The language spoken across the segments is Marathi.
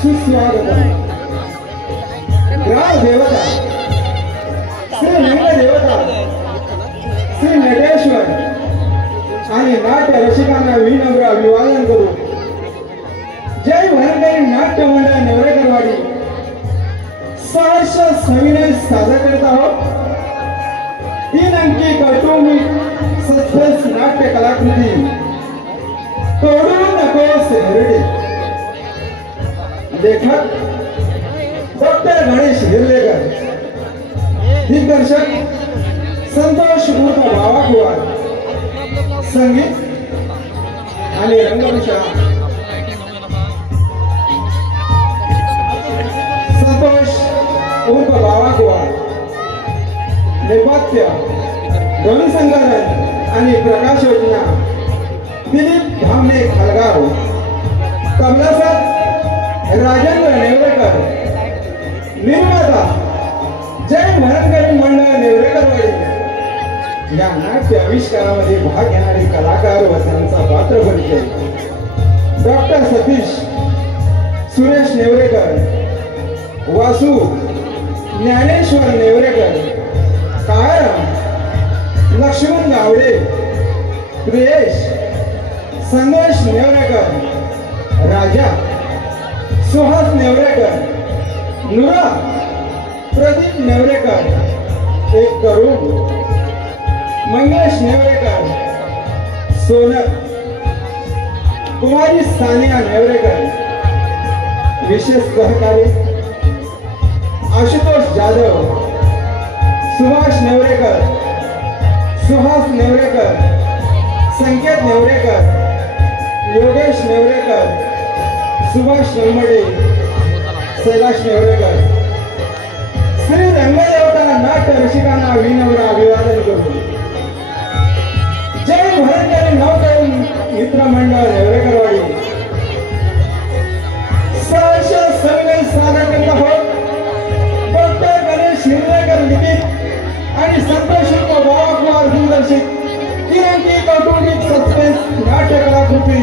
सुस्वागतम. ग्राम देवता श्री लिंग देवता श्री नटेश्वर आणि नाट्य रसिकांना विनम्र अभिवादन करू. जय भयंकरी नाट्य मंडळ नेवरेकरवाडी सहर्ष सविनय सादर करत आहोत. 3 अंकी कौटुंबिक सस्पेन्स नाट्य कलाकृती तोडू नकोस हेरडे. लेखक डॉक्टर गणेश हिरलेकर, दिग्दर्शक संतोष उर्फ बाबा कुवार, संगीत आणि रंगभूषा संतोष उर्फ बाबा कुवार, नेपथ्य ध्वनिसंकलन आणि प्रकाश योजना दिलीप धामणे खालगाव, तबलासात राजेंद्र नेवरेकर, निर्माता जय भयंकरी मंडळ नेवरेकरवाडी. या नाट्य आविष्कारामध्ये भाग घेणारे कलाकार व त्यांचा पात्र परिचय. डॉक्टर सतीश सुरेश नेवरेकर, वासू ज्ञानेश्वर नेवरेकर, कायम लक्ष्मण गावडे, प्रियेश संदेश नेवरेकर, राजा सुहास नेवरेकर, नुरा प्रदीप नेवरेकर, एक करुण मंगेश नेवरेकर, सोनक कुमारी सानिया नेवरेकर. विशेष सहकारी आशुतोष जाधव, सुभाष नेवरेकर, सुहास नेवरेकर, संकेत नेवरेकर, योगेश नेवरेकर, सुभाष नलमडे, कैलाश नेवरेकर. श्री रंगदेवता नाट्य रसिकांना विनम्र अभिवादन करू. जय भयंकरी नवतरुण मित्र मंडळ नेवरेकरवाडी सहर्ष सविनय सादर करत आहोत. डॉक्टर गणेश हिरलेकर लिखित आणि संतोष बाबा कुमार दिग्दर्शित 3 अंकी कौटुंबिक सस्पेन्स नाट्य कलाकृती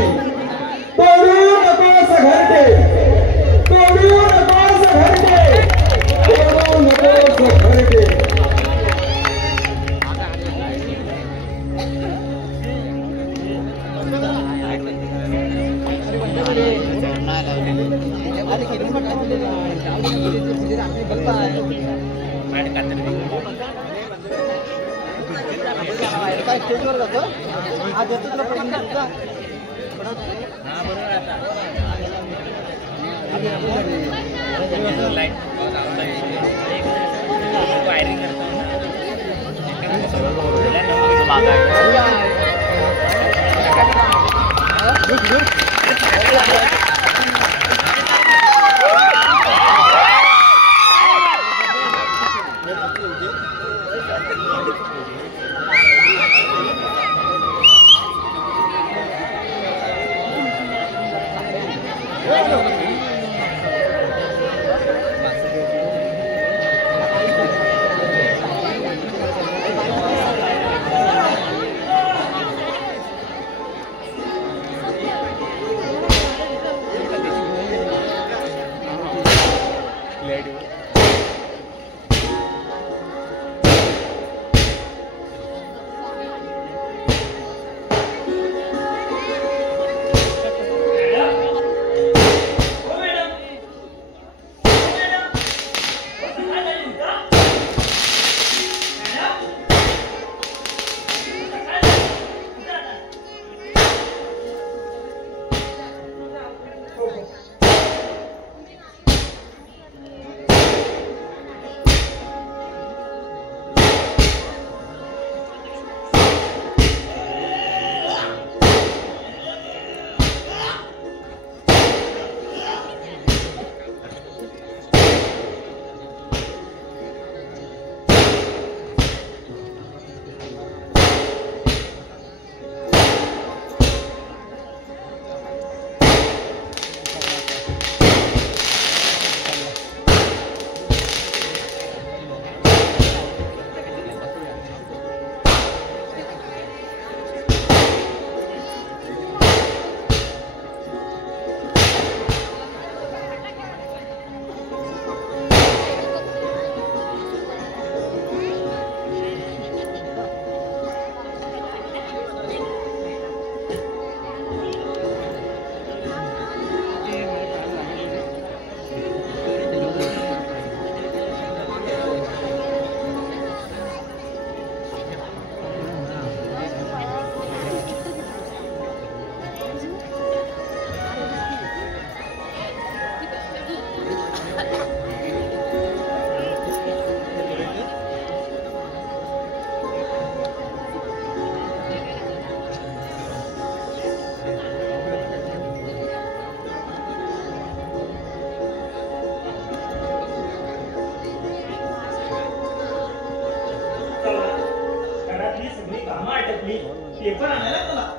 तोडू नकोस घरटे. तोडू नकोस घरटे. तोडू नकोस घरटे. स्टेजवर जातो आज येतो तुला पडून का हां बरोबर आता लाईट वायरिंग करतो म्हटली पेपर आणायला चला.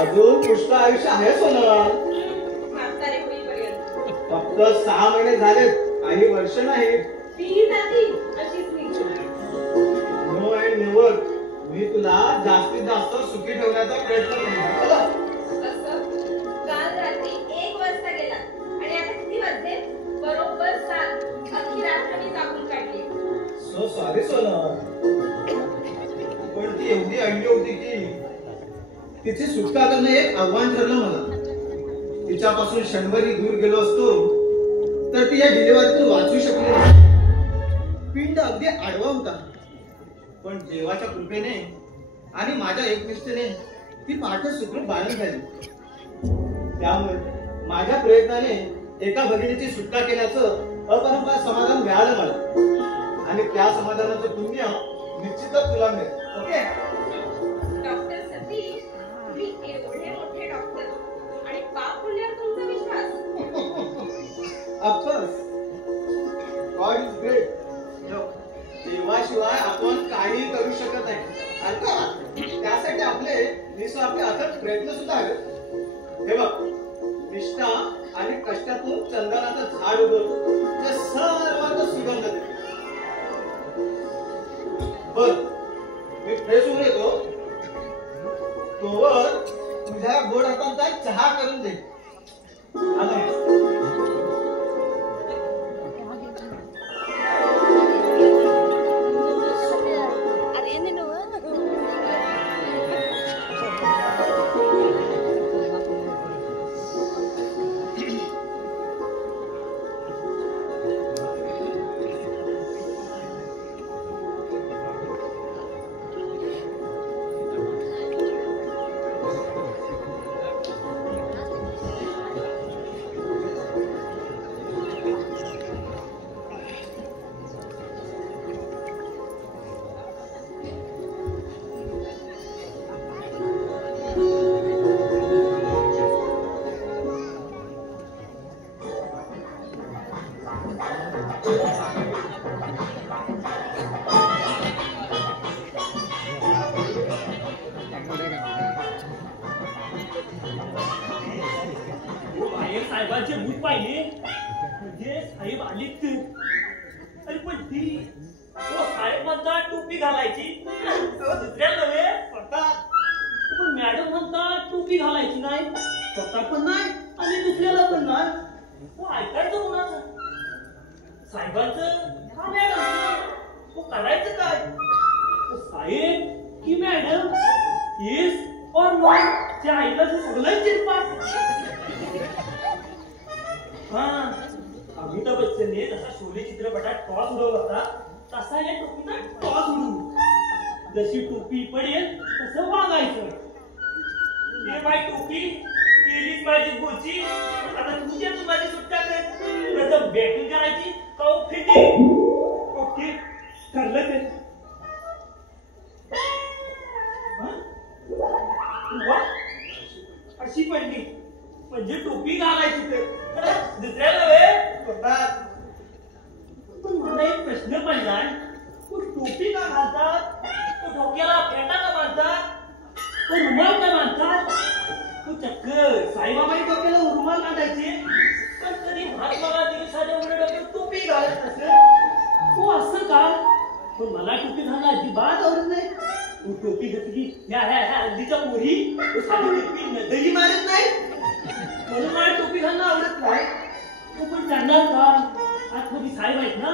अजून पुष्कळ आयुष्य आहे सोनं. फक्त 6 महिने झालेत, काही वर्ष नाहीत. No and never. मी तुला जास्तीत जास्त सुखी ठेवण्याचा प्रयत्न करतो. काल रात्री 1 वाजता गेला आणि आता किती वाजले? बरोबर सॉरी सोना, पण ती एवढी अंडी होती की तिची सुटका करणं एक आव्हान ठरलं मला. तिच्यापासून क्षणभरी दूर गेलो असतो तर ती या डिलिव्हरीतून वाचू शकली नाही. पिंड अगदी आडवा होता, पण देवाच्या कृपेने आणि माझ्या एकनिष्ठेने ती पाठ सुखरूप बाळगली झाली. त्यामुळे माझ्या प्रयत्नाने एका भगिनीची सुटका केल्याचं अपरंपार समाधान मिळालं मला, आणि त्या समाधानाचं पुण्य निश्चितच तुला मिळेल. ओके डॉक्टर सतीश, तुम्ही एवढे मोठे डॉक्टर आणि पाप बोलल्यावर तुमचा विश्वास. Of course God is great. देवाशिवाय आपण काही करू शकत नाही, अर्थात त्यासाठी आपले निस्वार्थी अथक प्रयत्न सुद्धा आहेत. हे बघ, निष्ठा आणि कष्टातून चंदनाचं झाड उगवतं, ते सर्वांना सुगंध देते. बर, मी फ्रेश होऊन येतो, तोवर तुझ्या गोड हातांचा चहा करून दे. साहेबांचे भूत पाहिले म्हणजे साहेब आलीच. अरे पण ती साहेब म्हणतात टोपी घालायची, दुसऱ्या नव्हे स्वतः. पण मॅडम म्हणतात टोपी घालायची नाही, स्वतः पण नाही आणि दुसऱ्याला पण नाही. ऐकायचं कोणाचं? साहेबांचं का मॅडमचं? करायचं काय? साहेब की मॅडम? येस और नो त्या आईला सगळं चिरपाट. हा, अमिताभ बच्चनने जसा शोले चित्रपटात टॉस उडवला होता तसा या टोपीचा टॉस उडवू. जशी टोपी पडेल तसं वागायचं. हे बाई टोपी केलीच माझी गोची, आता तुझ्या तू माझी सुट्टा करायची, प्रथम बॅटिंग करायची का फिटिंग? ओके, ठरलं ते. अशी पडली म्हणजे टोपी घालायची ते दुसऱ्या नव्हे स्वतः. पण मला एक प्रश्न पडलाय, तू टोपी का घालतात? तू डोक्याला फेटा का बांधतात? तू रुमाल का बांधतात? तू चक्क साईबाबाई डोक्याला रुमाल बांधायचे, पण कधी महात्मा गांधी साध्या उघड्या डोक्यात टोपी घालत नसेल. तू असं का? पण मला टोपी घालणं अजिबात आवडत नाही. तू टोपी घेतली ह्या हल्दीच्या पोरी साधी टोपी नदही मारत नाही, म्हणून मला टोपी घालणं आवडत नाही. तू पण जाणार का? आतमध्ये साहेब आहेत ना,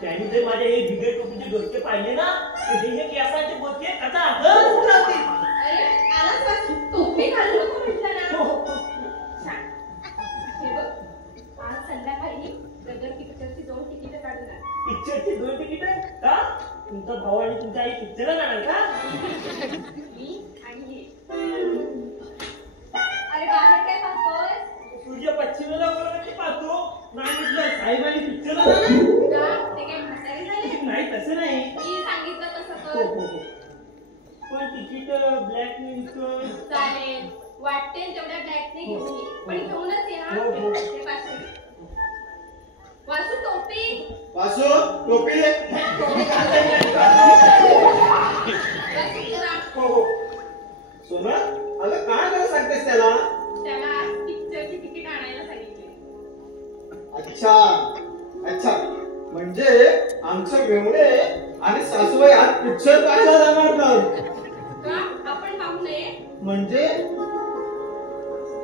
त्यांनी जर माझ्या हे बिगर टोपीचे डोके पाहिले ना, तर हे केसाचे बोके कसा आदर उठवतील. अरे आलाच वाचू, टोपी घालू नको म्हटलं ना. हो. छान. हे बघ, आज संध्याकाळी गदर पिक्चरची 2 तिकीट काढून आण. पिक्चरची 2 तिकीट का? तुमचा भाऊ आणि तुमची आई पिक्चरला जाणार का? मी आणि हे. अरे बाहेर काय पाहतोय? सूर्य पश्चिमेला बरोबर पाहतो. नाही म्हटलं साहेब आणि पिक्चरला जाणार ते काय म्हातारी झाले? नाही, तसं नाही. मी सांगितलं तसं हो कर. हो हो. पण तिकीट ब्लॅक मिळतं. चालेल, वाटेल तेवढ्या ब्लॅकने घेऊन ये, पण घेऊनच ये हा. हो, हो. हे पाचशे. वासू टोपी. वासू टोपी. वासू जरा. हो हो. सोना, अगं काय करायला सांगतेस त्याला? त्याला पिक्चरची तिकीट आणायला सांगितले. अच्छा अच्छा, म्हणजे आमचं मेवणे आणि सासूबाई आज पिक्चर पाहायला जाणार नाही का? आपण पाहू नये? म्हणजे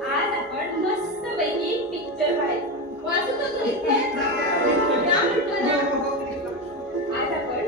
आज आपण मस्त पैकी पिक्चर पाहायचा. वाचू तर तू इथे या म्हटलं ना. आज आपण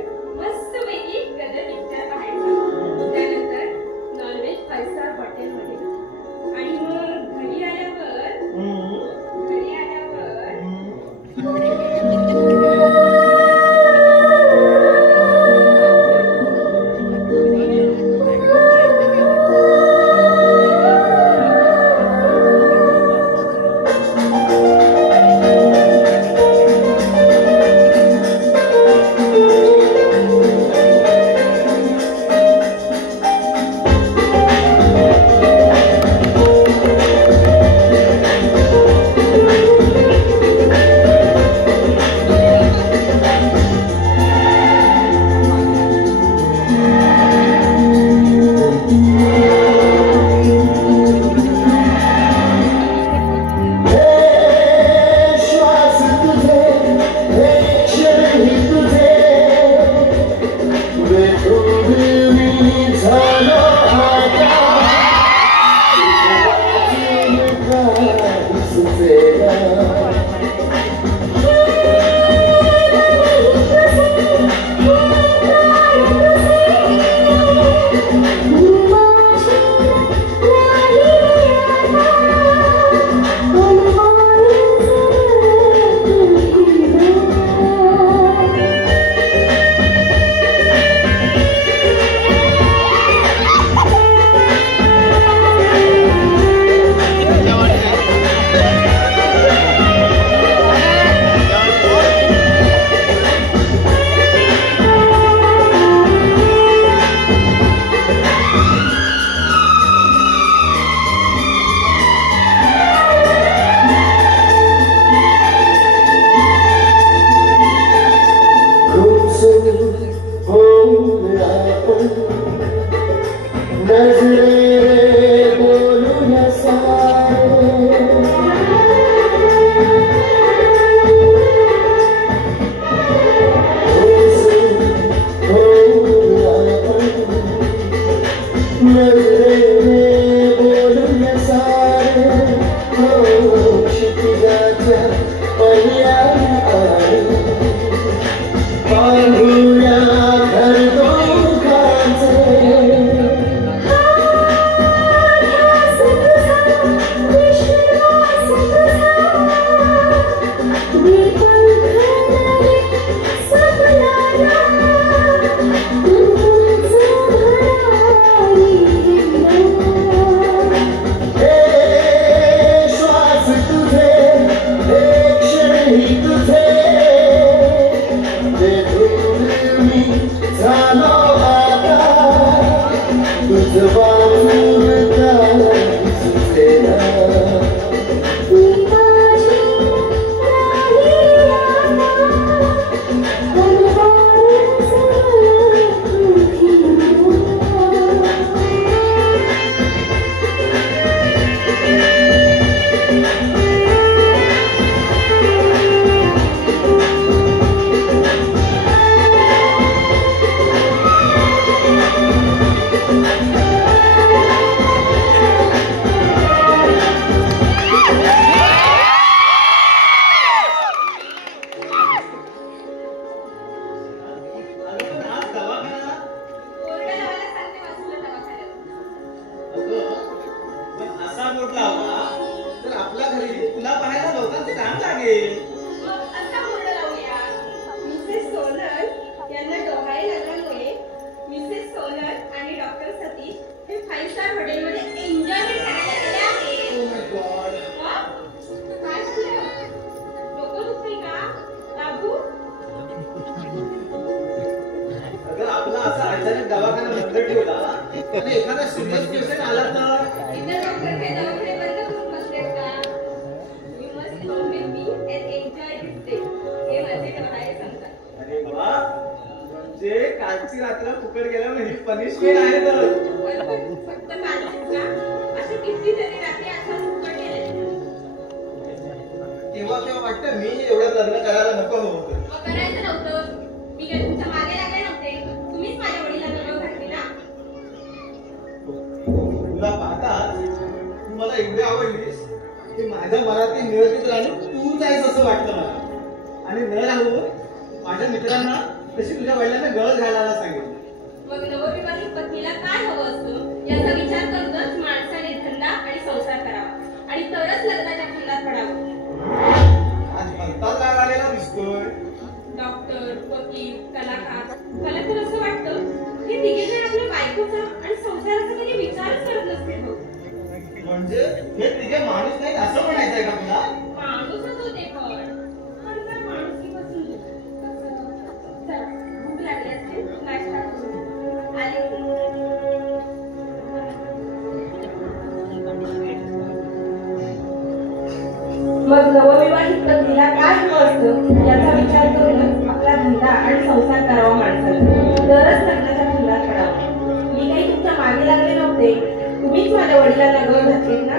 मग नवविवाहित पत्नीला काय हवं असतं याचा विचार करूनच आपला धंदा आणि संसार करावा माणसाने, तरच लग्नाच्या फंदात पडावं. मी काही तुमच्या मागे लागले नव्हते, तुम्हीच माझ्या वडिलांना गळ घातलीत ना.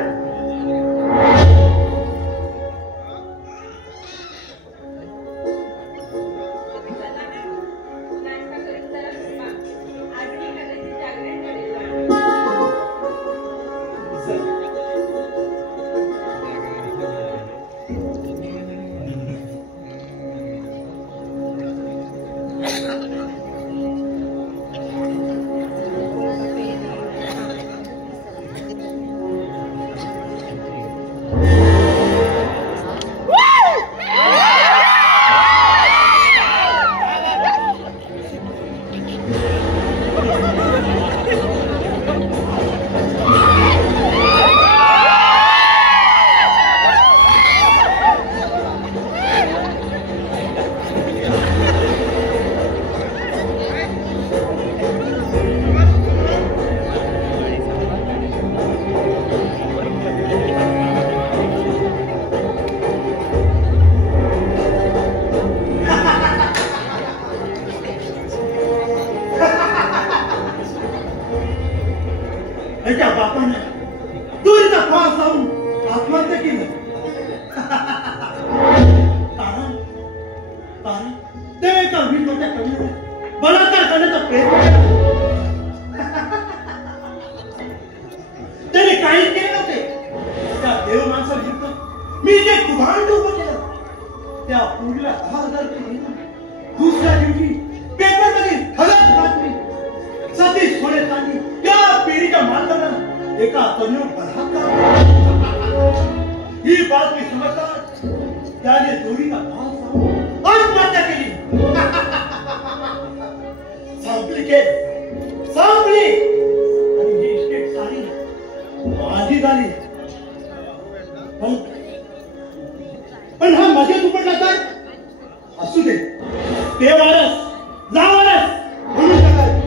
नाश्ता करून जरा आणि त्या बापाने दूरचा फास लावून आत्महत्या केली. कारण कारण ते एका 20 वर्षाच्या कन्येवर बलात्कार करण्याचा प्रयत्न केला. त्याने काहीच केले नव्हते. त्या देव माणसाविरुद्ध मी जे कुभांड उभं केलं त्या पुढल्या 10,000 रुपये दुसऱ्या दिवशी पेपरमध्ये हलत बातमी सतीश सोनेतांनी त्या पिढीच्या मालकांना एका तरुण बलात्कार. ही बातमी समजतात त्याने चोरीचा भाव सांगून आत्महत्या केली. संपली केस संपली आणि ही इस्टेट सारी माझी झाली. पण हा मजेत उपडला तर असू दे. ते वारस जा वारस म्हणून टाकाय.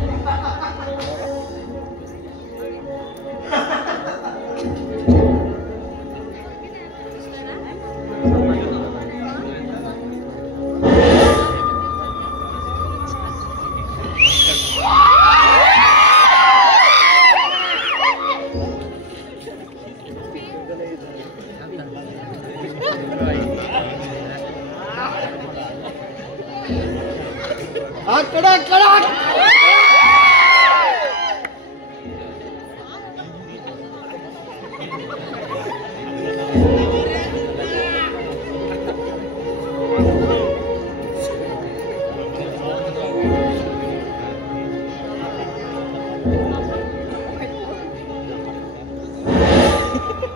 कडक कडक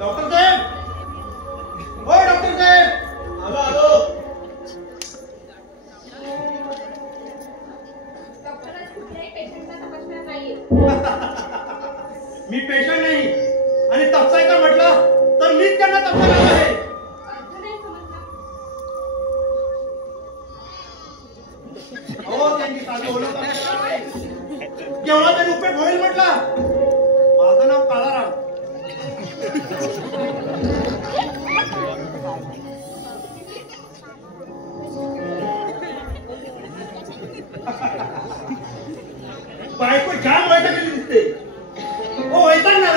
डॉक्टर साहेब, ओ डॉक्टर साहेब, आलो आलो. मी पेशंट नाही आणि तपसायचं म्हटलं तर मीच त्यांना तपसायला आहे. हो त्यांची साधी ओळख केव्हा तरी उपयोग होईल म्हटलं. माझं नाव काळाराम. बायको जाम वैताग गेली दिसते. हो वैतागणार.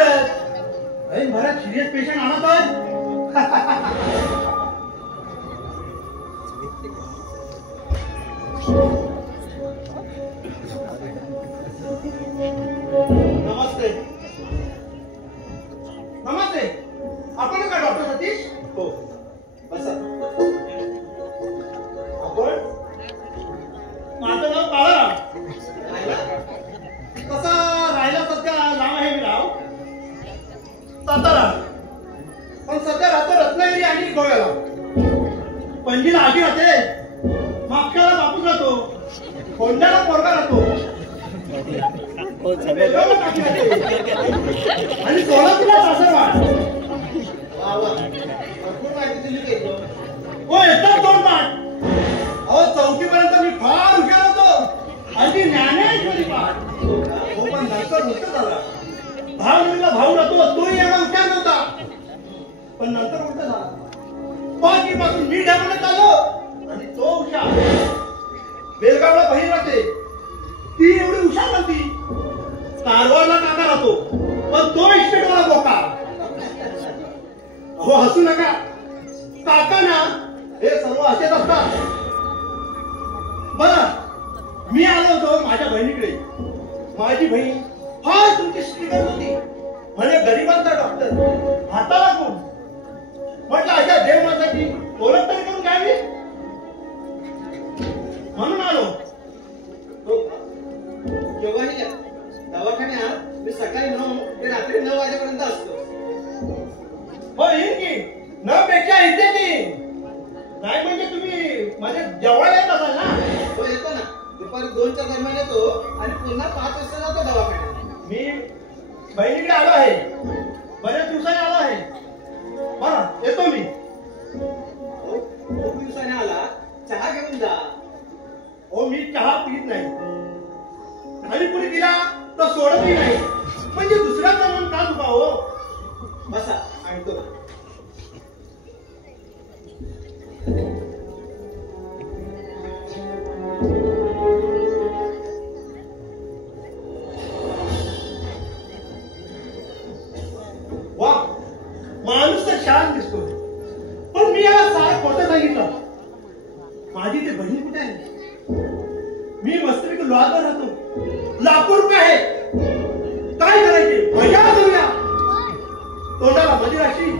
अरे बराच सिरियस पेशंट आणत आहे. नमस्ते नमस्ते. आपण का डॉक्टर सतीश? हो बसा. आपण माझं नाव काळाराम. तसा राहिला सध्या नाव आहे मी राव सातारा. पण सध्या राहतो रत्नागिरी आणि गोव्याला. पणजीला आधी राहते. मागच्याला बापू राहतो. कोंड्याला पोरगा राहतो. आणि सोलापूरला सासरवाड. हो येतात 2 पाठ. अहो 4थी पर्यंत मी फार हुशार होतो. अगदी ज्ञानेश्वरी पाठ. हो पण नंतर उलट झाला. भाव मुलीला भाऊ राहतो तोही एवढा हुशार नव्हता. पण नंतर उलट झाला. 5वी पासून मी ढाबण्यात आलो आणि तो हुशार. बेलगावला बहीण राहते. ती एवढी हुशार नव्हती. कारवारला काका राहतो पण तो इस्टेटवाला बोका. हो हसू नका. काका ना हे सर्व असेच असतात. बरं मी आलो होतो माझ्या बहिणीकडे. माझी बहीण फार तुमची स्पीकर होती. म्हणे गरिबांचा डॉक्टर हाताला कोण. म्हटलं अशा देव माणसाची ओळख तरी करून घ्यावी म्हणून आलो. केव्हाही या दवाखान्यात मी सकाळी 9 ते रात्री 9 वाजेपर्यंत असतो. हो येईल की 9 पेक्षा इथे ती. नाही म्हणजे तुम्ही माझ्या जेवायला येत असाल ना. हो येतो ना. दुपारी 2च्या दरम्यान येतो आणि पुन्हा 5 वाजता जातो दवाखान्यात. मी बहिणीकडे आलो आहे. बऱ्याच दिवसाने आलो आहे. बरं येतो मी. हो खूप दिवसाने आला. चहा घेऊन जा. हो मी चहा पीत नाही आणि कुणी दिला तर सोडतही नाही. म्हणजे दुसऱ्याचं मन का दुखावं. बसा आणतो. शांत दिसतो, पण मी याला सारं खोटं सांगितलं. माझी ते बहीण कुठे आहे? मी मस्तपैकी लॉजवर राहतो, लाखो रुपये आहेत, काय करायचे? मजा करूया. तोंडाला मदिराशी,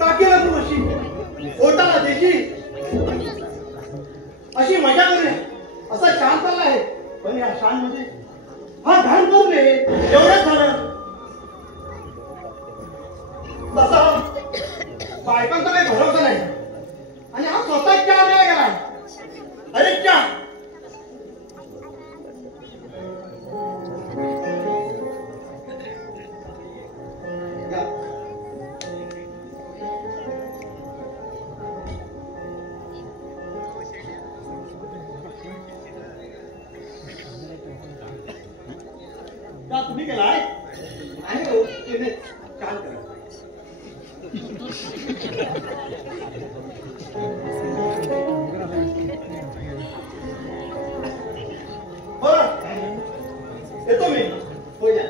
टाकीला तू अशी, ओटाला देशी, अशी मजा करूया. असा शांत चालला आहे, पण या शांत मध्ये हा घाण करू नये एवढंच झालं. तसा बायकांचा काही भरोसा नाही, आणि हा स्वतः चहा नाही गेलाय. अरे चहा तुम्ही केलाय आणि हो तिने छान करा. बरं येतो मी. हो या.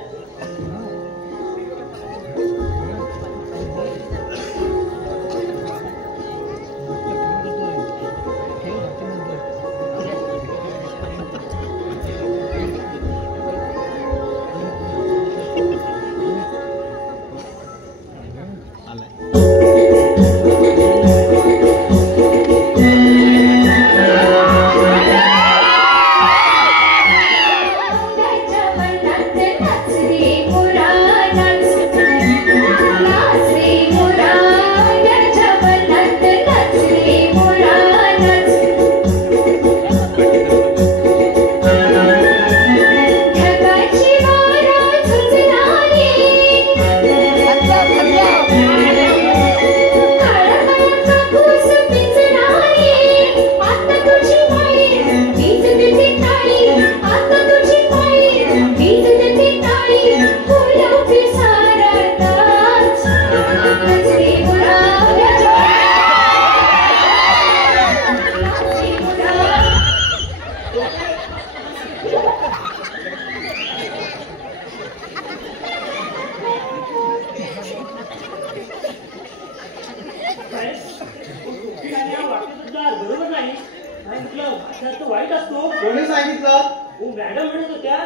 वाईट असतो. कोणी सांगितलं? मॅडम म्हणत होत्या.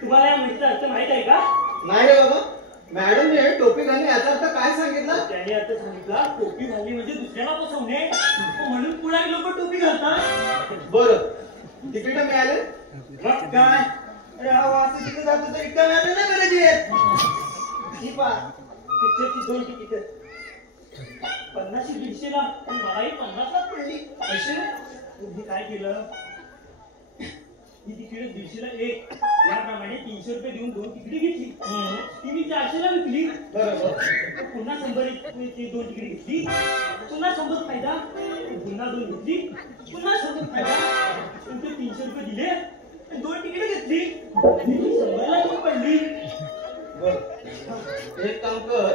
तुम्हाला या म्हणीचा अर्थ माहित आहे का? नाही रे बाबा, मॅडमने टोपी घालणे याचा अर्थ काय सांगितलं? त्याने अर्थ सांगितला टोपी घालली म्हणजे दुसऱ्याला फसवणे, म्हणून पुढे लोक टोपी घालतात. बरं, तिकीट मिळाले? मग काय? अरे हा वास तिथे जातो तर इतका मिळाले ना करायची आहेत. ही पहा, पिक्चरची 2 तिकीट 50-150 ला, पण मलाही 50 लाच पडली. अशी तुम्ही काय केलं? ही तिकीट 150 ला 1, याप्रमाणे 300 रुपये देऊन 2 तिकीट घेतली. ती मी 400 ला विकली. बरोबर. पुन्हा 100 ची 2 तिकीट घेतली, पुन्हा 100 फायदा, पुन्हा 2 घेतली, पुन्हा 100 फायदा, 300 रुपये दिले, 2 तिकीट घेतली, 100 ला पडली. एक काम कर,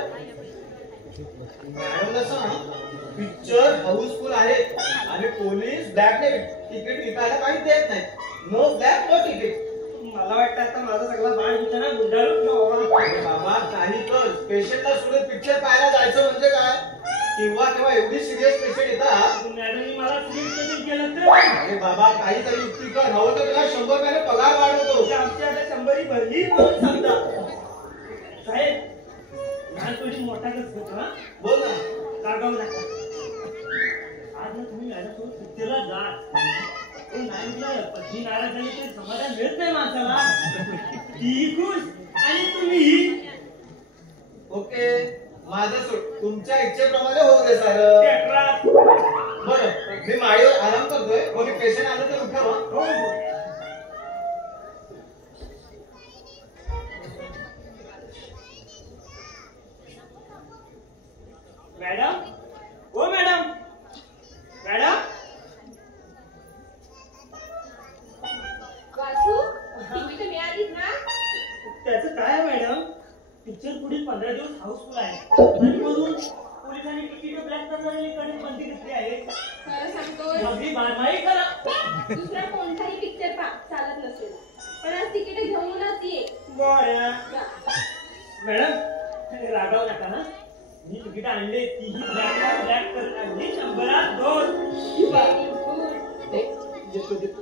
मॅडमला सांग पिक्चर हाऊसफुल आहे आणि पोलीस ब्लॅकने तिकीट विकायला काही देत नाही. No black no ticket. मला वाटतं आता माझा सगळा बाळ बिचारा गुंडाळून बाबा काही कर, पेशंटला सोडून पिक्चर पाहायला जायचं म्हणजे काय? किंवा एवढी सिरियस पेशंट येतात. मॅडमनी मला सिलेक्ट केलं तर अरे बाबा काहीतरी युक्ती कर, हवं तर तुला 100 रुपयाने पगार वाढवतो. आमची आता 100 भरली म्हणून सांगता. साहेब लहान थोडी मोठा करतो ना. बोल ना. कागाव नका. आज ना तुम्ही मॅडमसोबत पिक्चरला जा. नाही म्हटलं पत्नी नाराज झाली तर समाधान मिळत नाही माणसाला. ती खुश आणि तुम्ही. ओके, माझं सोड, तुमच्या इच्छेप्रमाणे होऊ दे सारं. बरं, मी माडीवर आराम करतोय. कोणी पेशंट आलं तर उठावा. मॅडम, ओ मॅडम, मॅडम. वासू, तिकीट मिळालीत ना? त्याचं काय मॅडम? पिक्चर पुढील 15 दिवस हाऊसफुल आहे आणि म्हणून पोलिसांनी तिकीट ब्लॅक करणाऱ्याकडे बंदी घेतली आहे. खरं सांगतोय, अगदी बारमाही करा. दुसरा कोणताही पिक्चर चालत नसेल, पण आज तिकीट घेऊनच ये. बरं मॅडम, रागाव नका ना. मी तिकीट आणले तीही ब्लॅक करत आणली 100-2. देतो देतो.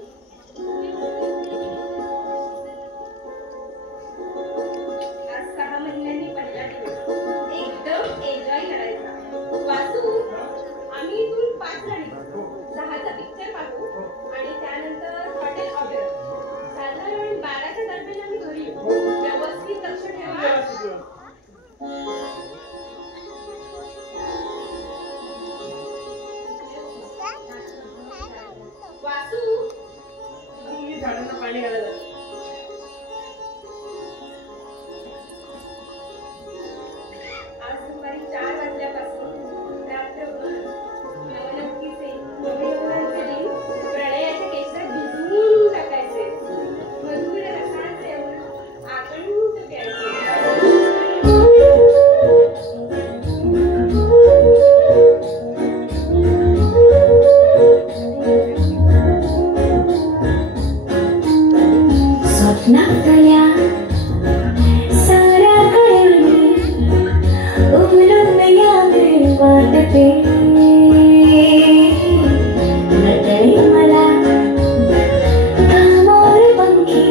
आज 6 महिन्यांनी पहिला दिवस एकदम एन्जॉय करायचा. वासू, आम्ही इथून 5 ला निघू. 6चा पिक्चर पाहू आणि त्यानंतर हॉटेल ऑर्डर. साधारण 12च्या दरम्यान आम्ही घरी येऊ. व्यवस्थित लक्ष ठेवा. वासू, मी झाडांना पाणी घालायला. आज दुपारी 4 वाजल्यापासून रात्रभर नवनवकीचे नवयुवकांचे दिन प्रणयाच्या केशात भिजवून टाकायचे. मधुर रसाचे आकंठ प्यायचे. स्वप्नातल्या साऱ्या कळ्यांनी उमलून यावे वाटते. नटळे मला कामावर पंखी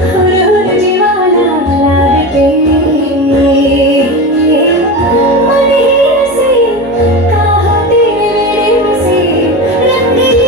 हुरहुर जीवाला लागते. मने असे का होते वेडे बसे रंगली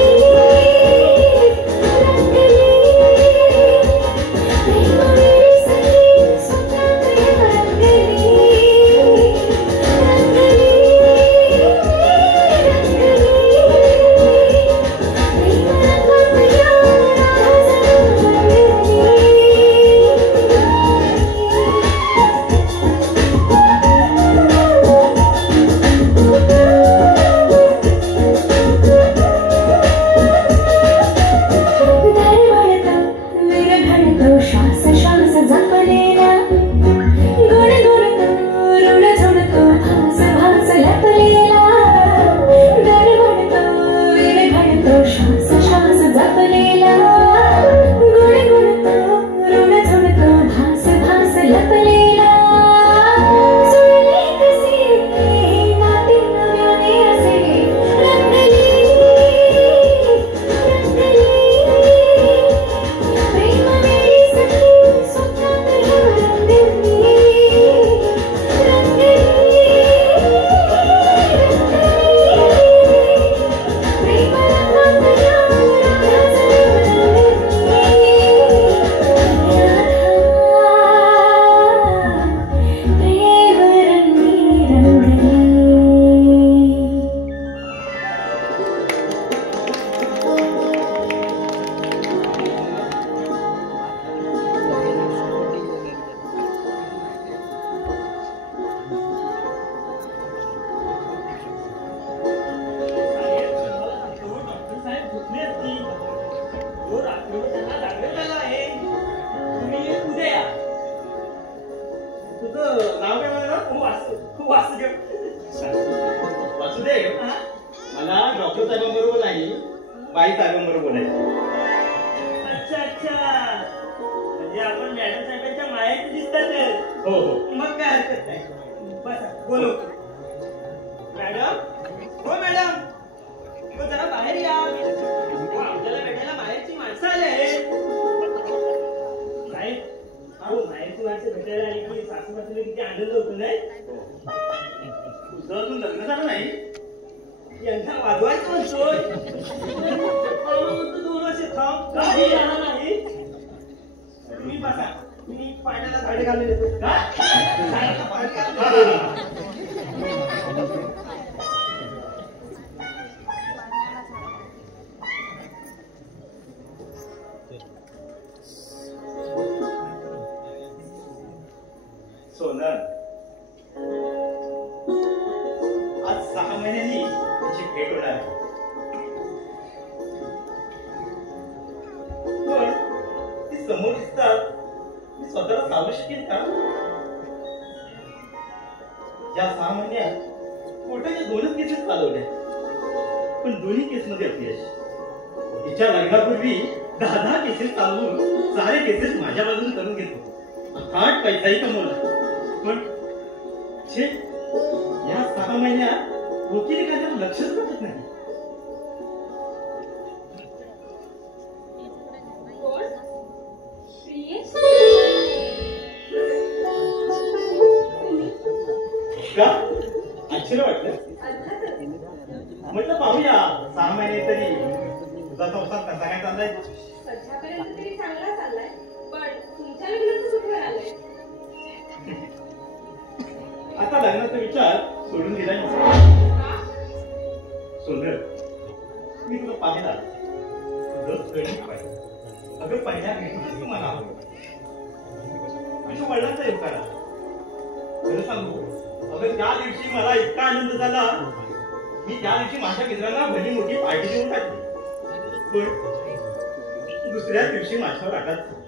वासुदेव, मला डॉक्टर साहेबांबरोबर नाही बाई साहेबांबरोबर बोलायचं. अच्छा म्हणजे आपण मॅडम साहेबांच्या माहेर दिसतात. हो हो. मग काय हरकत नाही. बसा बोलू. मॅडम, हो मॅडम, मग जरा बाहेर या. आपल्याला भेटायला बाहेरची माणसं आले आहेत. साहेब, हो बाहेरची माणसं भेटायला आली की सासू सासूला किती आनंद होतो नाही. तुझं अजून लग्न झालं नाही? यांना वाजवायचं म्हणतोय. म्हणतो 2 वर्ष थांब, काही राहणार नाही. तुम्ही बसा, मी पाण्याला झाडे घालून येतो. सोनल, आज 6 महिन्यांनी तुझी भेट होणार आहे. पण ती समोर दिसतात मी स्वतःला सांगू शकेन का? या 6 महिन्यात कोर्टाच्या 2च केसेस चालवल्या, पण दोन्ही केसमध्ये अपयश. तिच्या लग्नापूर्वी 10 केसेस चालवून सारे केसेस माझ्या बाजूने करून घेतो. 8 पैसाही कमवला. पण या 6 महिन्यात वकिली कायद्यावर लक्षच पडत नाही. कोण? प्रियेश? तुम्ही? का आश्चर्य वाटलं? अर्थातच. म्हटलं पाहूया 6 महिने तरी तुझा संसार कसा काय चाललाय. सध्यापर्यंत तरी चांगला चाललाय, पण तुमच्या लग्नाचं कुठे आलंय? आता लग्नाचा विचार सोडून दिला नाही. का? सुंदर, मी तुला पाहिला तुझं प्रेम पाहिजे. अगं पहिल्या भेटीच तू मला आवडलं. तुझ्या वडिलांचा योगदान आहे. खरं सांगू, अगं त्या दिवशी मला इतका आनंद झाला, मी त्या दिवशी माझ्या मित्रांना भली मोठी पार्टी देऊन टाकली. पण दुसऱ्या दिवशी माझ्यावर आघात झाला.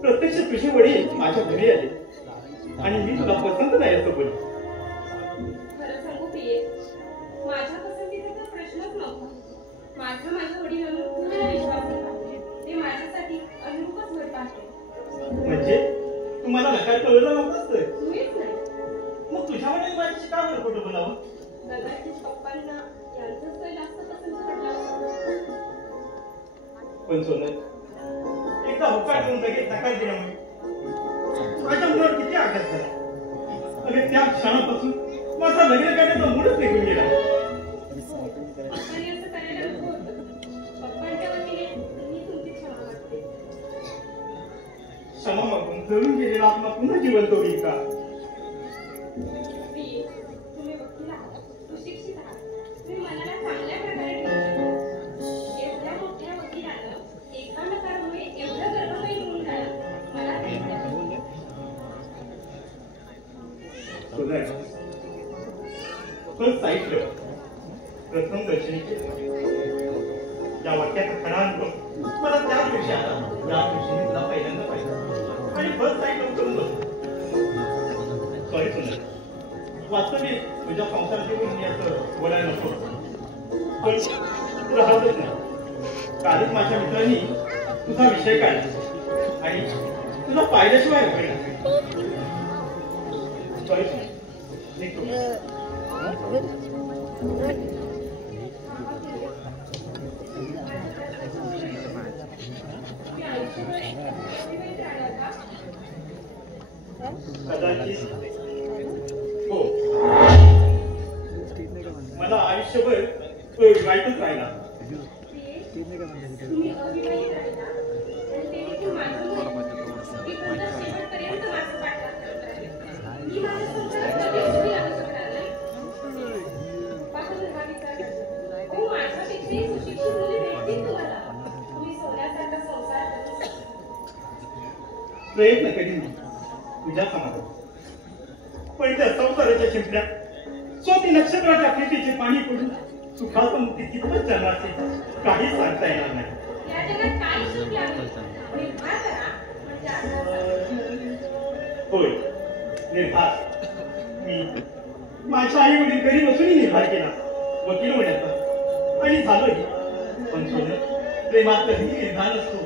प्रत्यक्ष तुझे वडील माझ्या घरी आले आणि मी तुला पसंत नाही असं बोलले. खरं सांगू प्रिये, माझ्या पसंतीचा तर प्रश्नच नव्हता. माझ्या वडिलांवर पूर्ण विश्वास होता. ते माझ्यासाठी अनुरूपच होत आहे. म्हणजे तुम्हाला नकार कळलं नव्हतंच तर? तुम्हीच नाही. मग तुझ्या वडील माझ्याशी का बरं खोटं बोलावं? कदाचित पप्पांना यांचं सोय जास्त पसंत पडला असेल. पण सोनं, एकदा होकार देऊन लगेच नकार दिल्यामुळे माझ्या मुलावर किती आघात झाला. अगं त्या क्षणापासून माझा लग्न करण्याचा मूडच निघून गेला. पप्पांनी असं करायला नको होतं. पप्पांच्या वतीने मी तुमची क्षमा मागते. क्षमा मागून जळून गेलेला आत्मा पुन्हा जिवंत होईल का? प्रिये, तुम्ही वकील आहात, सुशिक्षित आहात. तुम्ही मनाला चांगल्या प्रकारे ठेवू शकता. एवढ्या मोठ्या वकिलानं एका नकारामुळे एवढं गर्भमय होऊन जाणं मला काही सोनं, पण साईट ठेव. प्रथम दर्शनी या वाक्याचा खरा अनुभव मला त्याच दिवशी आला. या दिवशी मी तुला पहिल्यांदा पाहिलं आणि फर्स्ट साईट करून बसलो. सॉरी सोनं, वास्तविक तुझ्या संसाराची मी असं बोलायला नको, पण तुला हवंच नाही. कालच माझ्या मित्रांनी तुझा विषय काढला आणि तुला पाहिल्याशिवाय राहिला. सॉरी सोनं, निघतो. कदाचित हो, मला आयुष्यभर तो वाईटच राहिला. तुम्ही अविवाहित राहिला आणि ते देखील माझ्यामुळे. मी तुमच्या शेवटपर्यंत माझं पाठलाग करत राहिले. मी माझ्या संसारात कधीच आणू शकणार नाही. पप्पाकडून हा विचार करतो. हो, माझ्यापेक्षाही सुशिक्षित मुली भेटतील तुम्हाला. तुम्ही सोन्यासारखा संसार करू शकता. प्रयत्न करीन तुझ्या समाजात, पण त्या संसाराच्या चिंपल्या स्वाती नक्षत्राच्या प्रीतीचे पाणी पडून सुखाचं मुक्ती कितपत जाणार ते काही सांगता येणार नाही. या जगात काही सुख लागेल. निर्धार करा म्हणजे आता होय, निर्धार. मी माझ्या आई वडील घरी बसूनही निर्धार केला वकील होण्याचा आणि झालोही. पण सोनं, प्रेमात कधी निर्धार नसतो,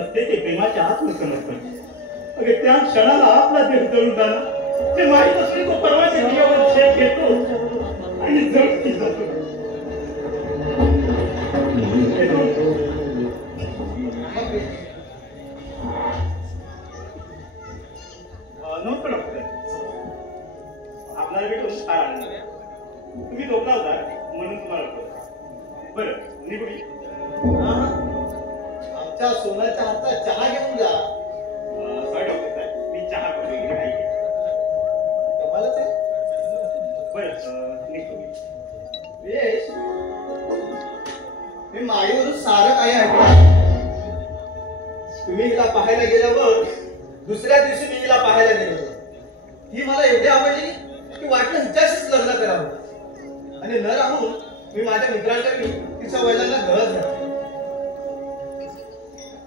असते ते प्रेमाच्या आत्मसमर्पण. अगं त्या क्षणाला आपला देह जळून जाणं ते माहीत असून तो परवाच्या जीवावर छेद घेतो आणि जळून जातो. नमस्कार डॉक्टर, आपल्याला भेटून फार आनंद. तुम्ही झोपला होता म्हणून तुम्हाला कळलं. बरं, निघूया. आमच्या सोन्याच्या हातचा चहा घेऊन जा. सॉरी डॉक्टर साहेब, मी चहा वगैरे काही घेत. कमालच आहे. बरं, निघतो मी. यश, मी माडीवरून सारं काही ऐकलं. तुम्ही हिला पाहायला गेल्यावर दुसऱ्या दिवशी मी हिला पाहायला गेलो. ही मला एवढी आवडली की वाटलं हिच्याशीच लग्न करावं आणि न राहून मी माझ्या मित्रांकडे तिच्या वडिलांना गळत घातली.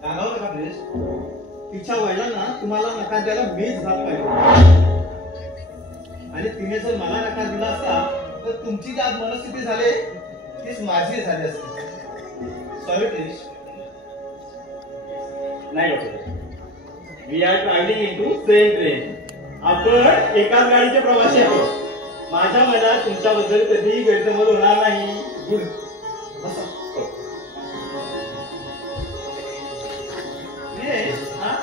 सांगावं नका प्लीज, तिच्या वडिलांना तुम्हाला नकार द्यायला मीच भाग पाहिजे आणि तिने जर मला नकार दिला असता तर तुमची जी आज मनस्थिती झाली तीच माझी झाली असती. Sorry please. नाही doctor, we are travelling in to same train. आपण एकाच गाडीचे प्रवासी आहोत. माझ्या मनात तुमच्याबद्दल कधीही गैरसमज होणार नाही. गुड. बसा. हा?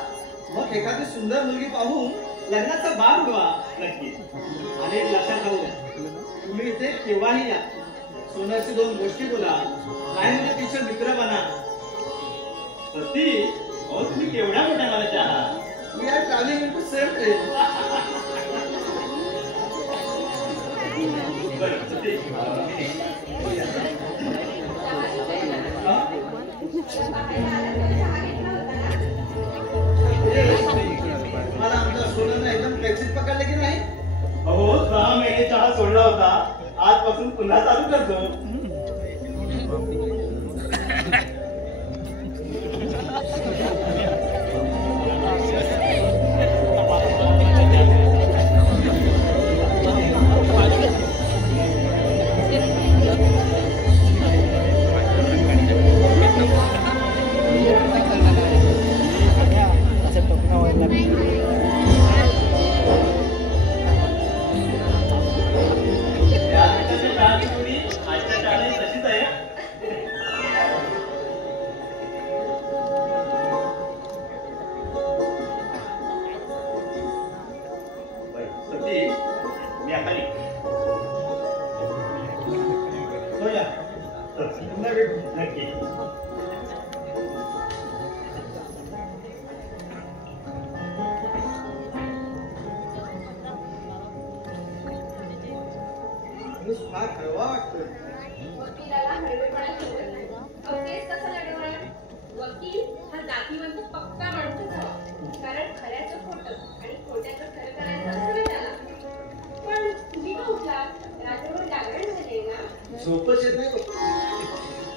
मग एखादी सुंदर मुलगी पाहून लग्नाचा बार उडवा. नक्की. आणि एक लक्षात राहू द्या, तुम्ही इथे केव्हाही या. सोन्याची दोन गोष्टी बोला. नाही म्हणजे तिचे मित्र बना. सती, अहो तुम्ही केवढ्या मोठ्या मनाचे आहात. We are traveling into same train. बरं, सती. मला आमच्या सोन्यानं एकदम टॅक्सीत पकडले की नाही? अहो 6 महिने चहा सोडला होता, आजपासून पुन्हा चालू करतो. फार हळवा वाटतोय. वकिलाला हळवेपणा ठेवत नाही. अगदीच कसं लढवणार? वकील हा जातीवंत पक्का माणूस हवा. कारण खऱ्याचं खोटं आणि खोट्याचं खरं करायचं असतं त्याला. पण तुम्ही का उठला? रात्रभर जागरण झाले ना? झोपच येत नाही बघ.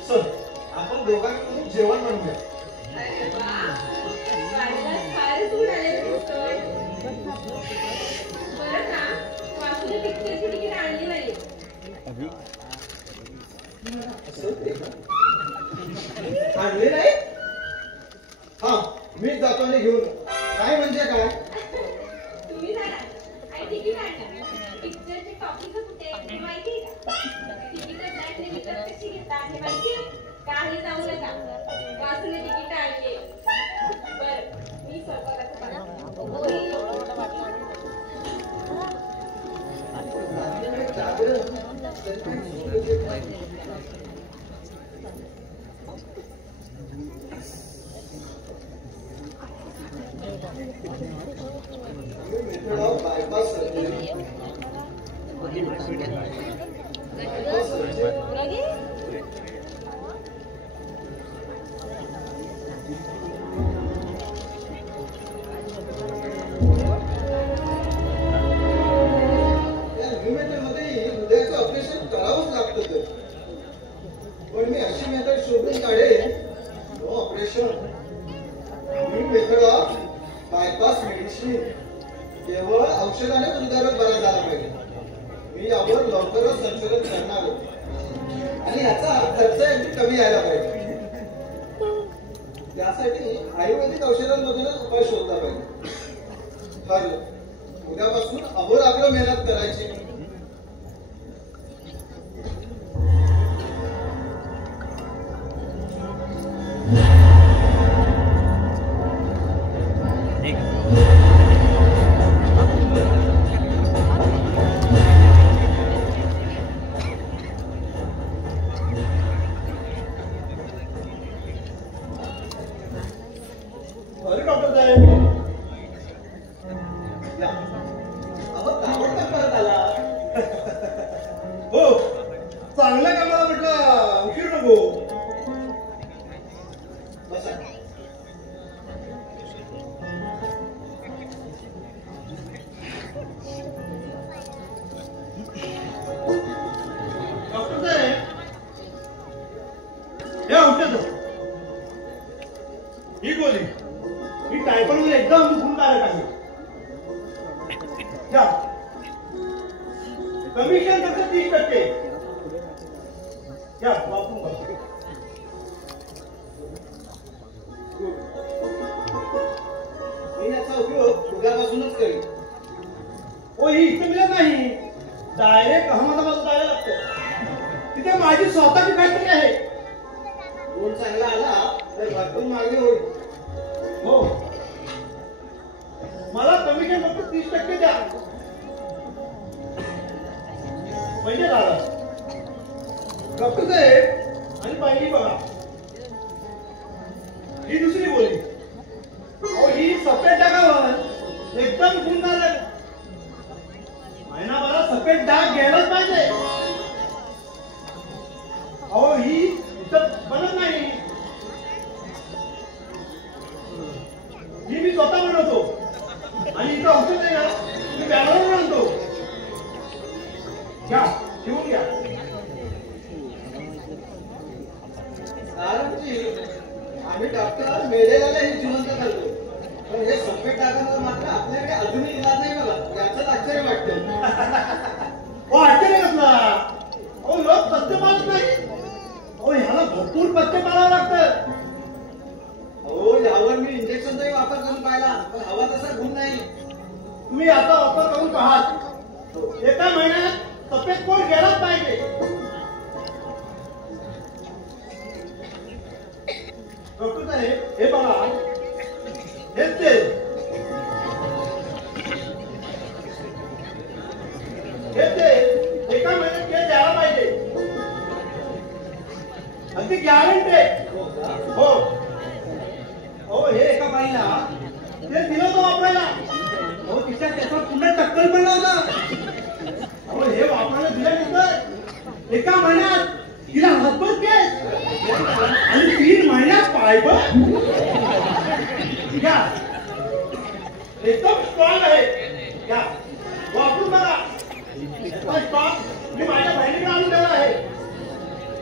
चल आपण दोघांनी जेवण बनवूया. अरे वा, गाडीला फारच ऊन आलेलं दिसतोय. बरं ना, वासुने पिक्चरची तिकीट आणली नाही. आणले नाही? हा, मीच जातो आणि घेऊन. काय म्हणजे काय? तुम्ही जाणार आणि तिकीट आणणार. पिक्चरची टॉपिक कुठे हे माहिती आहे का? तिकीट ब्लॅकने विकत कशी घेतात हे माहिती आहे? काही जाऊ नका. वासुने तिकीट आणले. बरं, मी स्वयंपाकाचं ऑपरेशन करावंच लागतं. पण मी अशी मेथड शोधून काढेल. No operation, new method of bypass medicine. केवळ औषधाने हृदयरोग बरा झाला पाहिजे. मी यावर लवकरच संशोधन करणार आहे आणि याचा खर्च अगदी कमी यायला पाहिजे. त्यासाठी आयुर्वेदिक औषधांमधूनच उपाय शोधला पाहिजे. ठरलं, उद्यापासून अहोरात्र मेहनत करायची. चांगल्या कामाला म्हटलं उशीर नको. डॉक्टर साहेब, हे औषध ही गोळी ही टायफॉइड मध्ये एकदम गुणकारक आहे. कमिशन तसं 30%. या वापरून बघा. मी याचा उपयोग उद्यापासूनच करेन. हो ही इथे मिळत नाही, डायरेक्ट अहमदाबाद जायला लागतं. तिथे माझी स्वतःची फॅक्टरी आहे. गुण चांगला आला तर भरपूर मागणी होईल. हो, मला कमिशन फक्त 30% द्या म्हणजे झालं. डॉक्टर साहेब आणि पहिली बघा, ही दुसरी बोली. अहो ही सफेद डागावर एकदम सुंदर. महिनाभरात सफेद डाग घ्यायलाच पाहिजे. अहो ही इथं बनत नाही, ही मी स्वतः बनवतो आणि इथं औषध आहे ना मी बॅलर आणतो. घ्या, घेऊन घ्या. आरामची आम्ही डॉक्टर मेलेल्यालाही जिवंत करतो, पण हे सफेद डागांवर मात्र आपल्याकडे अजूनही इलाज नाही. मला याचंच आश्चर्य वाटतं. हो आश्चर्य कसला? अहो लोक पथ्य पाळत नाही. अहो ह्याला भरपूर पथ्य पाळावं लागतं. हो यावर मी इंजेक्शनचाही वापर करून पाहिला, पण हवा तसा गुण नाही. तुम्ही आता वापर करून पाहाल. एका महिन्यात सफेद कोट गेलाच पाहिजे. डॉक्टर साहेब हे बघा, हेच ते एका महिन्यात केस द्यायला पाहिजे. अगदी गॅरंटी. हो हो हे एका बाईला ते दिलं होतं वापरायला. हो तिच्या केसावर पुन्हा टक्कल पडला होता. अहो हे वापरायला दिल्यानंतर एका महिन्यात तिला हातभर केस आणि 3 महिन्यात पायभर. घ्या, एकदम स्ट्रॉंग आहे. घ्या, वापरून बघा. याचा स्टॉक मी माझ्या बहिणीकडे आणून ठेवला आहे.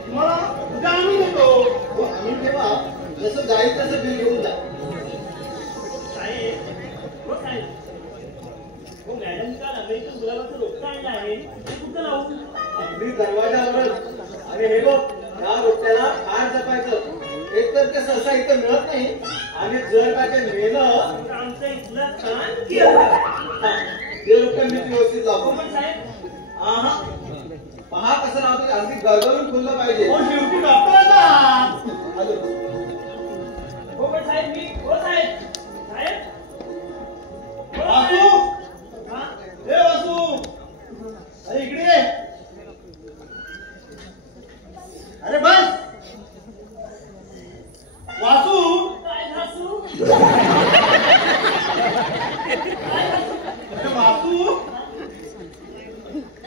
तुम्हाला उद्या आणून देतो. हो आणून ठेवा, जसं जाईल तसं बिल घेऊन जा. साहेब, हो साहेब, हो मॅडम काल अमेरिकन गुलाबाचं रोपटं आणलं आहे, ते कुठं लावू? अगदी दरवाजावरच. आणि हे बघ, या रोट्याला फार जपायचं. एकतर ते सहसा इथं मिळत नाही, आणि जर का ते मिळलं तर आमचं इथलं काम केलं. ते रोट्या मी व्यवस्थित हो लावतो. पण साहेब, पहा कसं लावतो, अगदी गरगरून खुललं पाहिजे. हो शेवटी डॉक्टरांना आलो. हो पण साहेब मी, हो साहेब, साहेब, हो वासू, साहेब. हा? हे वासू, अरे इकडे ये. अरे बस वासू. काय घासू? अरे वासू,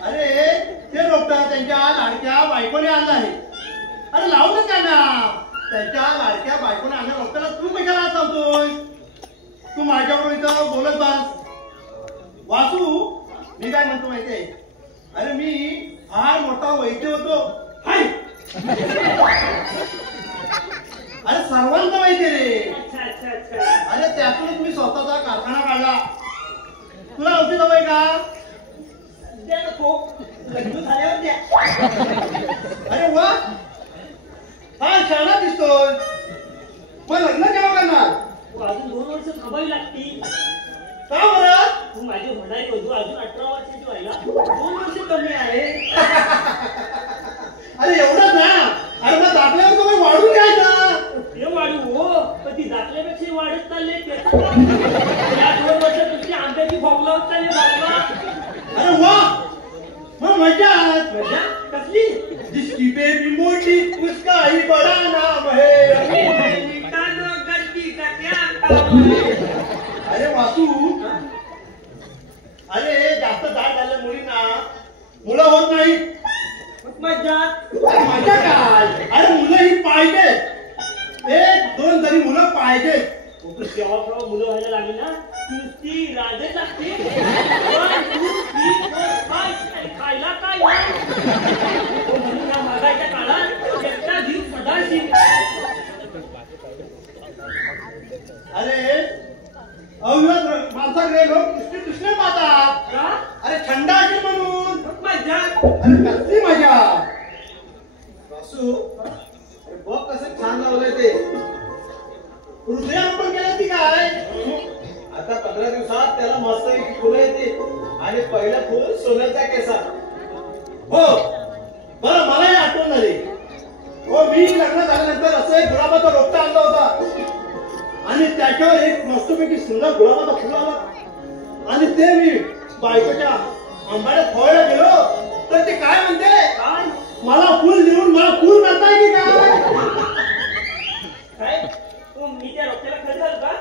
अरे ते रोपटं त्यांच्या लाडक्या बायकोने आणलं आहे. अरे लावू दे त्यांना. त्यांच्या लाडक्या बायकोने आणलं रोपट्याला तू कशाला हात लावतोय? तू माझ्याबरोबर इथं बोलत बस. वासू मी काय म्हणतो माहितीये, अरे मी फार मोठा वैद्य होतो. हाय अरे सर्वांचा वैद्य रे. अच्छा अच्छा अच्छा. अरे त्यातूनच मी स्वतःचा कारखाना काढला. तुला औषध हवंय का? द्या नको, लग्न झाल्यावर द्या. अरे वा, हा शहाणा दिसतोय. मग लग्न केव्हा करणार? हो, अजून 2 वर्ष थांबावी लागतील. का बरं? तू माझी होणारी वधू अजून 18 वर्षाची व्हायला 2 वर्ष कमी आहे. अरे एवढंच ना. अरे मग दाखल्यावर तुम्ही वाढून घ्यायचा. ते वाढू हो, पण ती दाखल्यापेक्षा वाढत चालले. या 2 वर्षात तुमची आंब्याची भोगला होत चालली. भोगला. अरे वा, मग मजाच. मजा कसली? जिसकी बेबी मोटी उसका ही बड़ा नाम है. निकालो गलती का क्या काम है? अरे वासू, अरे जास्त जाड झाल्या मुलींना मुलं होत नाही. मजा. अरे मजा काय? अरे मुलं ही पाहिजे. 1-2 तरी मुलं पाहिजे. तेव्हा तेव्हा मुलं व्हायला लागली ना, नुसती राजे लागते. 1, 2, 3, 4, 5 खायला काय म्हणून या मागायच्या काळात एकटा जीव सदाशिव. अरे अविवाद माणसाकडे लोक कृष्ण पाहतात. का? अरे थंड असेल म्हणून. मजा. अरे कसली मजा. वासू, अरे बघ कसं छान लावलंय ते. हृदयारोपण केलं ती काय? आता 15 दिवसात त्याला मस्त फुलं येते आणि पहिलं फुल सोन्याचा केसा. हो बरं मलाही आठवण झाली. हो मी लग्न झाल्यानंतर असं एक गुलाबाचा रोपटा आणला होता आणि त्याच्यावर एक मस्तपैकी सुंदर गुलाबाचा फुल आला आणि ते मी बायकोच्या आंबाड्यात फवायला गेलो तर ते काय म्हणते, काय मला फुल देऊन मला फुल करताय की काय? काय तू मी त्या रोट्याला खत घाल का?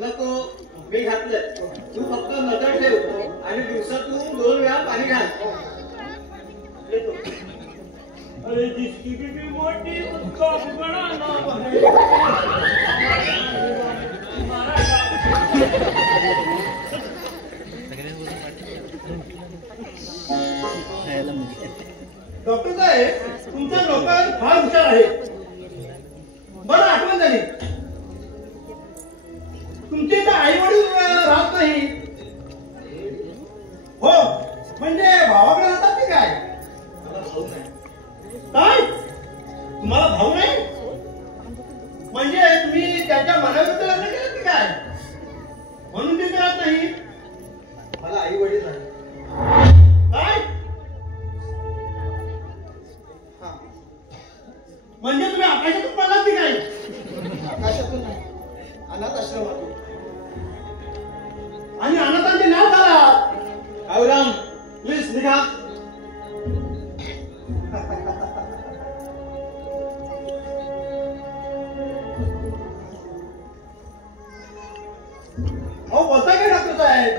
नको, मी घातलंय. तू फक्त नजर ठेव आणि दिवसातून 2 वेळा पाणी घाल. येतो. अरे जिसकी भी मोठी उसका बड़ा नाम है. डॉक्टर साहेब तुमचा डॉक्टर फार हुशार आहे. बरं आठवण झाली, तुमचे इथे आई वडील राहत नाही. हो म्हणजे भावाकडे राहतात की काय? मला भाऊ नाही. काय तुम्हाला भाऊ नाही? म्हणजे तुम्ही त्यांच्या मनाविरुद्ध लग्न केलं की काय म्हणून ते राहत नाही? मला आई वडील नाही. काय हा, म्हणजे तुम्ही आकाशातून पडलात की काय? आकाशातून नाही, अनाथ आश्रमातून. आणि अनाथांचे नाव झाला. राम प्लीज निघा. हो बोलताय काय डॉक्टर साहेब?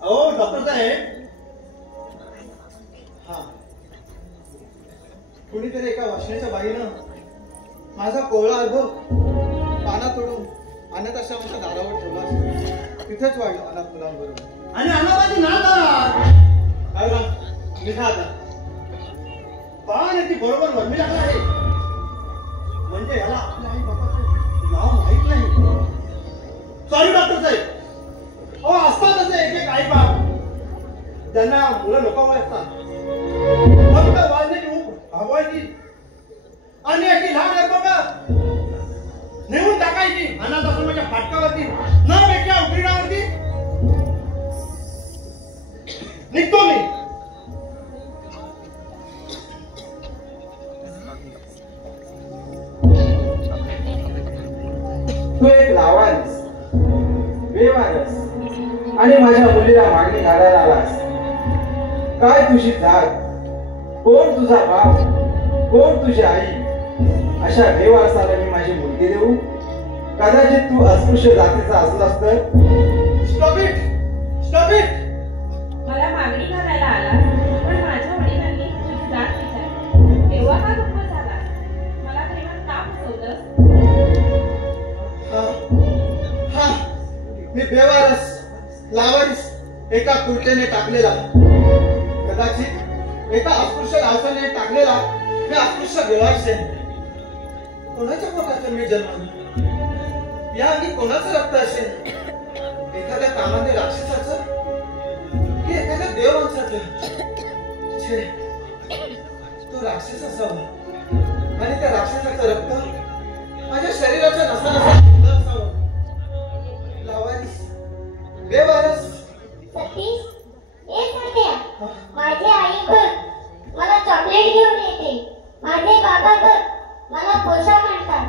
अहो डॉक्टर साहेब, हा, कुणीतरी एका वाचण्याच्या बाईनं माझा कोवळा अनुभव पाना तोडून अनाथ आश्रमाच्या दारावर ठेवला असतो. तिथेच वाढलो अनाथ मुलांबरोबर. आणि अनाथांचे नाव झाला. राम निघा आता. पान ती बरोबर वर्मी लागला आहे. म्हणजे याला आपल्या आई बाबाचं नाव माहित नाही. सॉरी डॉक्टर साहेब. हो असतात असे एक एक आई बाप ज्यांना मुलं लोकांवर असतात. फक्त वाजण्याची ऊब भागवायची आणि अशी लहान आहे बघा नेऊन टाकायची अनाथ आश्रमाच्या फाटकावरती न पेक्षा उघडीणावरती. निघतो मी. तू एक लावारीस, बेवारस आणि माझ्या मुलीला मागणी घालायला आलास. काय तुझी जात, कोण तुझा बाप, कोण तुझी आई? अशा बेवारसाला मी माझी मुलगी देऊ? कदाचित तू अस्पृश्य जातीचा असलास तर. Stop it, stop it. मला मागणी घालायला आला पण माझ्या वडिलांनी तुझी जात विचारली. तेव्हा का दुःख झाला? मला प्रेमात का फसवलंस? हा, मी बेवारस, लावारीस, एका कुर्त्याने टाकलेला. कदाचित एका अस्पृश्य गावसाने टाकलेला मी अस्पृश्य बेवारस आहे. कोणाच्या पोटातून मी जन्मलो? या अंगी कोणाचं रक्त असेल? एखाद्या कामाने राक्षसाचं की एखाद्या देव माणसाचं? छे, तो राक्षस असावा आणि त्या राक्षसाचं रक्त माझ्या शरीराच्या नसा असावं. लावारीस, बेवारस. सतीश, ए सत्या, माझी आई बघ मला चॉकलेट घेऊन येते. माझे बाबा बघ मला पोशाख आणतात.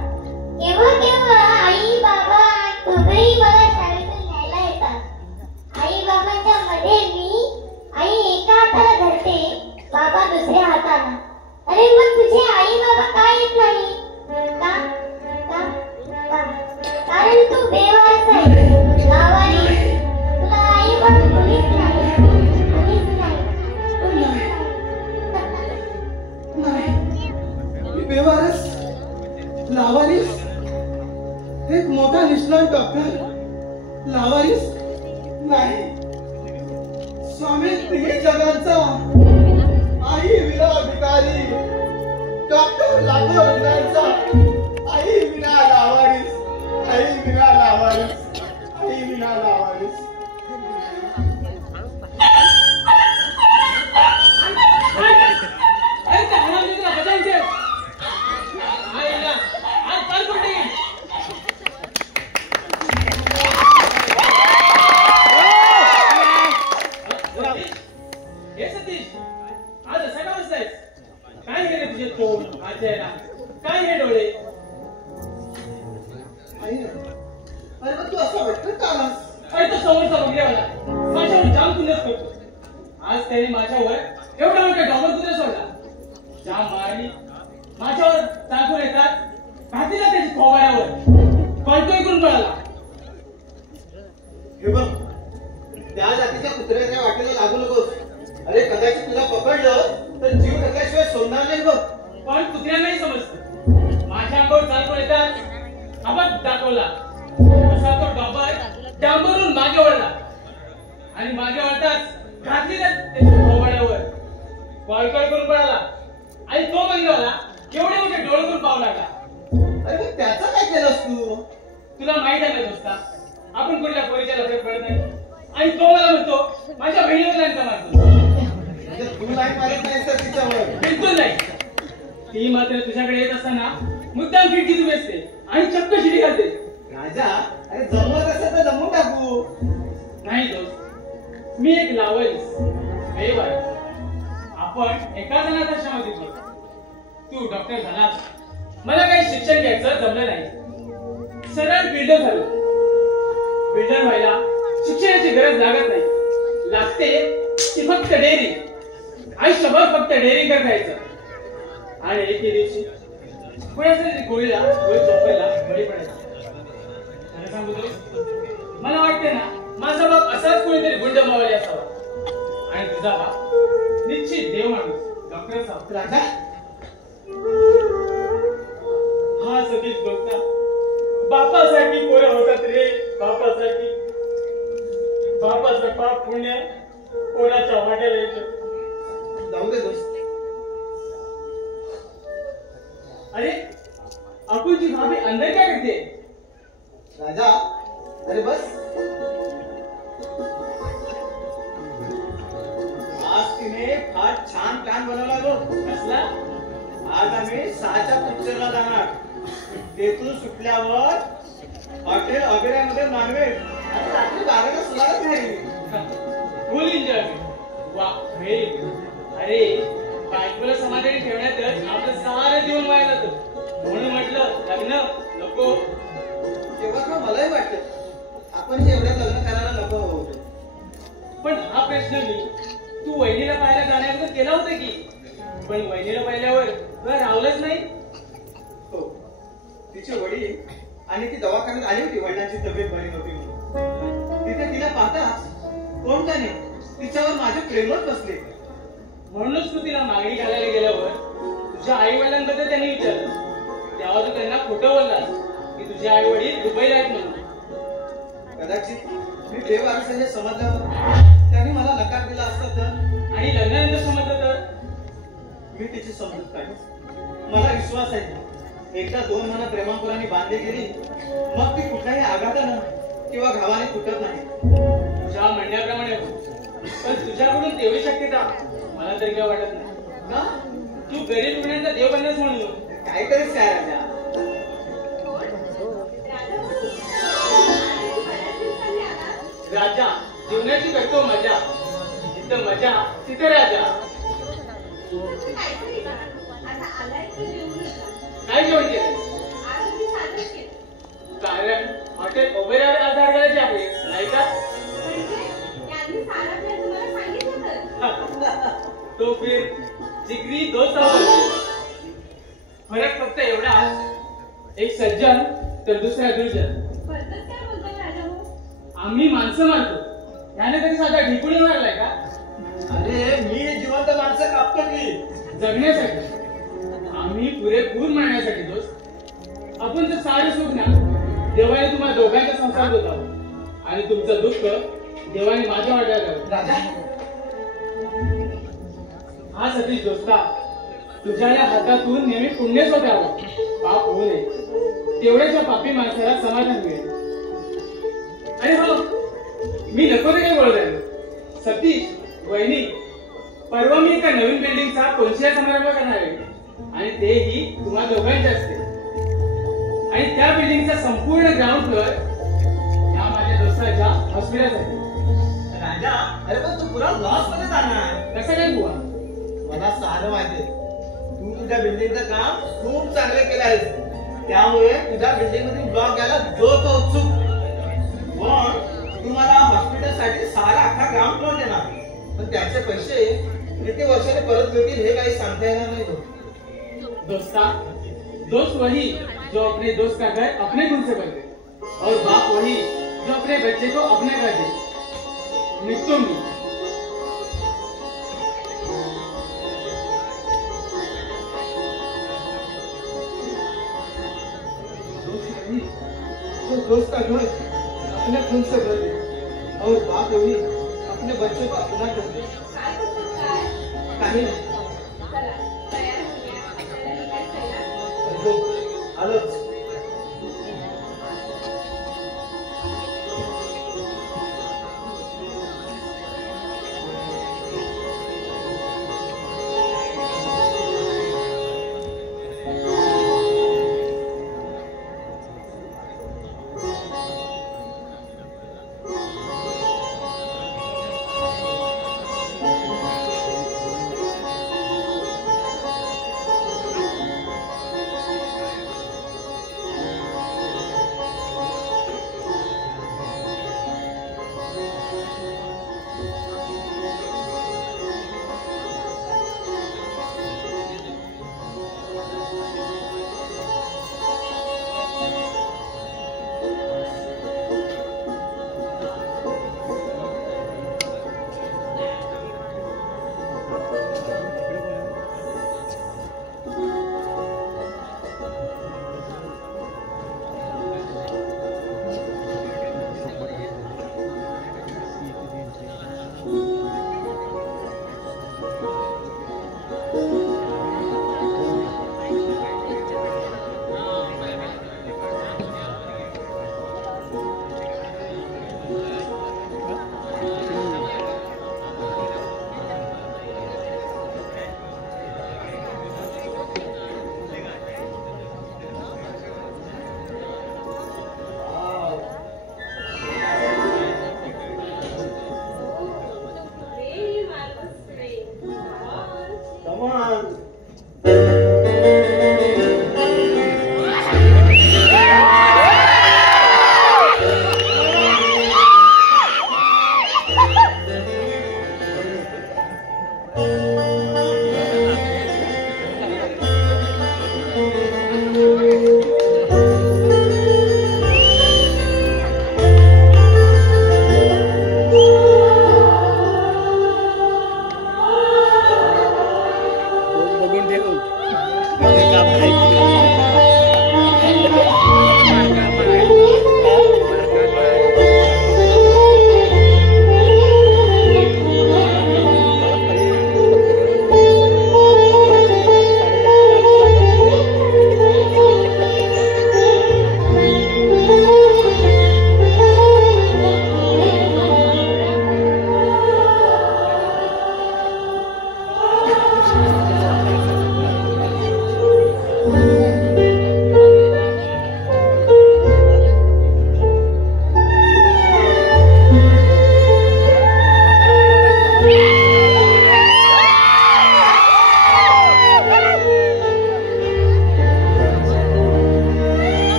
केव्हा केव्हा आई बाबा दोघेही मला शाळेतून न्यायला येतात. आई बाबांच्या मध्ये मी, आई एका हाताला धरते, बाबा दुसऱ्या हाताला. अरे मग तुझे आई बाबा का येत नाही? का? का? का? कारण तू बेवारस आहे, लावारी. तुला आई बाबा कोणीच नाही, कोणीच नाही, कोणीच नाही, मी बेवारस, लावारीस, एक मोठा निष्णात डॉक्टर. लावारीस नाही, स्वामी तिघी जगांचा, आई विना भिकारी, डॉक्टर लाखो रुग्णांचा, आई विना लावारीस, आई विना लावारीस, आई विना लावारीस. हे सतीश, आज असा का बसलायस? काय हे रे तुझे तोंड, हा चेहरा, काय हे डोळे? अरे मग तू असं वाटत का आलास? अरे तो समोरचा बघल्यावाला माझ्यावर जाम कुंदच करतो. आज त्याने माझ्यावर एवढा मोठा डॉबर कुत्रा सोडला. जाम मारली, माझ्यावर चाकून येतात, घातलीला त्याची खोबाड्यावर, कळतोय कोण पळाला. हे बघ, त्या जातीच्या कुत्र्याच्या वाटेला लागू नकोस. अरे कदाचित तुला पकडलं तर जीव टाकल्याशिवाय सोडणार नाही बघ. पण कुत्र्यांनाही समजतं. माझ्या अंगावर चालतो येतात, आवाज दाखवला, असा तो डॉबर डांबरून मागे वळला आणि मागे वळताच घातलीला त्याच्या खोबाड्यावर, कळकळ करून पळाला आणि तो बघितला एवढे मोठे डोळे करून पाहू लागला. अरे मग त्याचा काय केलंस तू? तुला माहित आहे ना दोस्ता, आपण कुठल्या पोरीच्या लफड्यात पडत नाही. आणि तो मला म्हणतो माझ्या बहिणीवर लंका मारतो. म्हणजे तू लाईन मारत नाहीस तर तिच्यावर? बिलकुल नाही. ती मात्र तुझ्याकडे येत असताना मुद्दाम खिडकीत उभी असते आणि चक्क शिडी घालते. राजा, अरे जमवत असेल तर जमवून टाकू. नाही दोस्त, मी एक लावलीस आहे. आपण एका जणाच्या आश्रमात येतो. तू डॉक्टर झालास, मला काही शिक्षण घ्यायचं जमलं नाही. सरळ बिल्डर झालो. बिल्डर व्हायला शिक्षणाची गरज लागत नाही, लागते ती फक्त डेअरी. आयुष्यभर फक्त डेअरी करत राहायचं. आणि एके दिवशी कोणाच्या गोळीला गोळी चोपायला बळी पडायचा. मला सांगू दोस्त, मला वाटते ना माझा बाप असाच कोणीतरी गुंड मावळी असावा आणि तुझा बाप निश्चित देव माणूस डॉक्टर असावा. राजा, हा सतीश दोस्ता, बापासाठी पोरं होतात रे, बापासाठी. बापाचं पाप पुण्य पोराच्या वाट्याला येतं. जाऊ दे दोस्त. अरे अकुलची भाभी अंदर क्या करते? राजा, अरे बस. आज तिने फार छान प्लॅन बनवला गो. कसला? आज आम्ही 6च्या पिक्चरला जाणार. तेथून सुटल्यावर हॉटेल अगऱ्यामध्ये नॉनव्हेज आणि रात्री 12ला सुधारत नाही. फुल एन्जॉय. वा, व्हेरी गुड. अरे बायकोला समाधानी ठेवण्यातच आपलं सारं जीवन वाया जातं. म्हणून म्हटलं लग्न नको. तेव्हा का मलाही वाटतं आपण हे एवढं लग्न करायला नको होतं. पण हा प्रश्न मी तू वहिनीला पाहायला जाण्याबद्दल केला होता की, पण वहिनीला पाहिल्यावर तुला रावलंच नाही. हो, तिचे वडील आणि ती दवाखान्यात आली होती. वडिलांची तब्येत बरी नव्हती म्हणून. तिथे तिला पाहताच कोण त्याने तिच्यावर माझे प्रेमच बसले. म्हणूनच तू तिला मागणी घालायला गेल्यावर तुझ्या आई वडिलांबद्दल त्यांनी विचारलं. तेव्हा तू त्यांना खोटं बोललास की तुझे आई वडील दुबईला आहेत म्हणून. कदाचित मी देव असं हे समजल्यावर त्यांनी मला नकार दिला असता तर. आणि लग्नानंतर समजलं तर मी तिची समजूत काढली. मला विश्वास आहे एकदा 2 महिना प्रेमापुराने बांधली गेली मग ती कुठल्याही आघातानं किंवा घावाने तुटत नाही. तुझ्या म्हणण्याप्रमाणे हो, पण तुझ्याकडून तेवढी शक्यता मला तरी काय वाटत नाही. का? तू गरीब रुग्णांचा देव बनलास म्हणून. काय करेस काय राजा? राजा जीवनाची करतो मजा, जिथं मजा तिथं राजा. काय जेवण केलं? कारण हॉटेल ओबेरावर आज आढळायचे आहे नाही का? तो फिर जिगरी दोस्त आहोत. फरक फक्त एवढा, एक सज्जन तर दुसरा दुर्जन. आम्ही माणसं मारतो, त्याने कधी साधा ढिकुळी मारलाय का? अरे मी हे जिवंत माणसं कापतो की जगण्यासाठी, आम्ही पुरेपूर मारण्यासाठी दोस्त. आपण तर सारे सुख ना देवाने तुम्हाला दोघांच्या संसार होत आहोत आणि तुमचं दुःख देवाने माझ्या वाट्याला लावलं. राजा, हा सतीश दोस्ता, तुझ्या या हातातून नेहमी पुण्यच होत राहावं, पाप होऊ नये. तेवढ्याच्या पापी माणसाला समाधान मिळेल. अरे हो, मी नको ते काय बोलत आहे. सतीश, वहिनी, परवा मी एका नवीन बिल्डिंगचा कोणत्या समारंभ करणार आहे आणि तेही तुम्हा दोघांचे असते. आणि त्या बिल्डिंगचा संपूर्ण ग्राउंड फ्लोअर या माझ्या दोस्ताच्या हॉस्पिटल आहे. राजा, अरे पण तू पुरा लॉस मध्ये जाणार. कसं काय बुवा? मला सारं माहितीये. तू तुझ्या बिल्डिंगचं काम खूप चांगलं केलं आहेस. त्यामुळे तुझ्या बिल्डिंग मधील ब्लॉक घ्यायला जो तो उत्सुक. पण तुम्हाला हॉस्पिटलसाठी सारा अख्खा ग्राउंड फ्लोर देणार. पण त्याचे पैसे किती वर्षाने परत मिळतील हे काही सांगता येणार नाही. दोस्ता, दोस्त वही जो अपने दोस्त का घर अपने गुण से बदले और बाप वही जो अपने बच्चे को अपने घर दे. निघतो मी. दोस्त का घर अपने खून से भर दे और बाप वही अपने बच्चे को अपना कर दे. काही नाही. आलोच.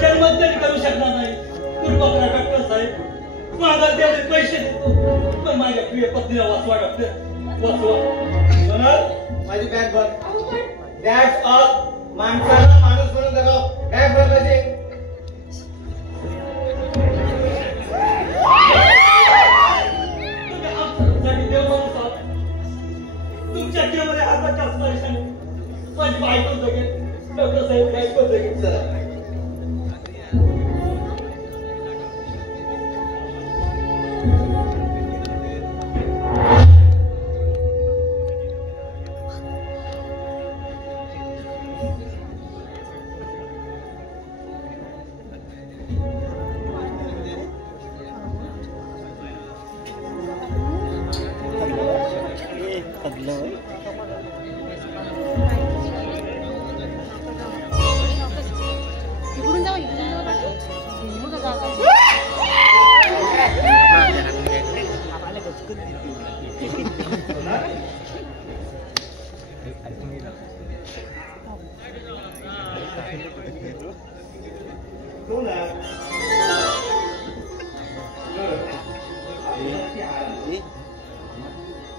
जन्मात तरी करू शकणार नाही. कृपा करा डॉक्टर साहेब, माझा तेवढे पैसे देतो. तुझ्या पत्नीला वाचवा डॉक्टर, वाचवा. सोनल, माझी बॅग बघ. That's all. माणसाला माणूस म्हणून जगाव. बॅग बघ माझी. तुम्ही आमच्यासाठी देव माणूस आहात. तुमच्या जीवामध्ये हाताच्या स्पर्शाने माझी बायको जगेल, डॉक्टर साहेब बायको जगेल. चला.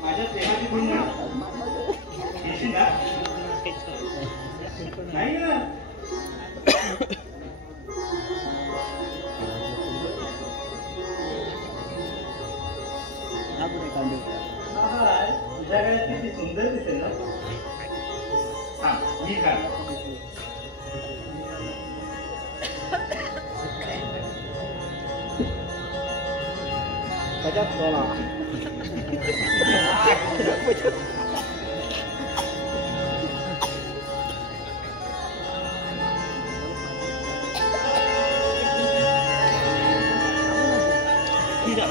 माझ्या प्रेमाची गुण म्हणा. येशील ना? नाही ना. तुझ्याकडे किती सुंदर दिसेल ना. सांग, मी काय त्याच्यात बोला. ठीक आहे.